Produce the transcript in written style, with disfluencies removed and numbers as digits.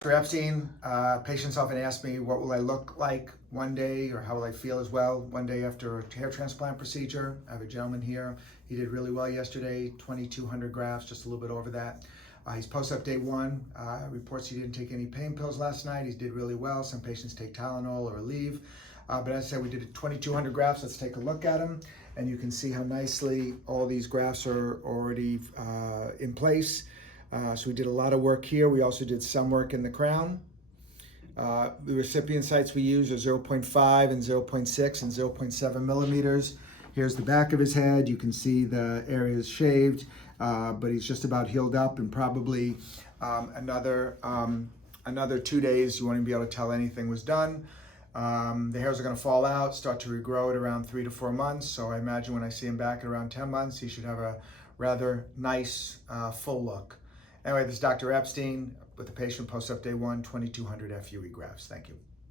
For Epstein, patients often ask me, what will I look like one day, or how will I feel as well one day after a hair transplant procedure? I have a gentleman here. He did really well yesterday, 2,200 grafts, just a little bit over that. He's post-op day one, reports he didn't take any pain pills last night. He did really well. Some patients take Tylenol or Aleve. But as I said, we did 2,200 grafts. Let's take a look at them. And you can see how nicely all these grafts are already in place. So we did a lot of work here. We also did some work in the crown. The recipient sites we use are 0.5 and 0.6 and 0.7 millimeters. Here's the back of his head. You can see the area is shaved, but he's just about healed up, and probably another 2 days you won't even be able to tell anything was done. The hairs are going to fall out, start to regrow at around 3 to 4 months. So I imagine when I see him back at around 10 months, he should have a rather nice full look. Anyway, this is Dr. Epstein with the patient post-op day one, 2,200 FUE grafts. Thank you.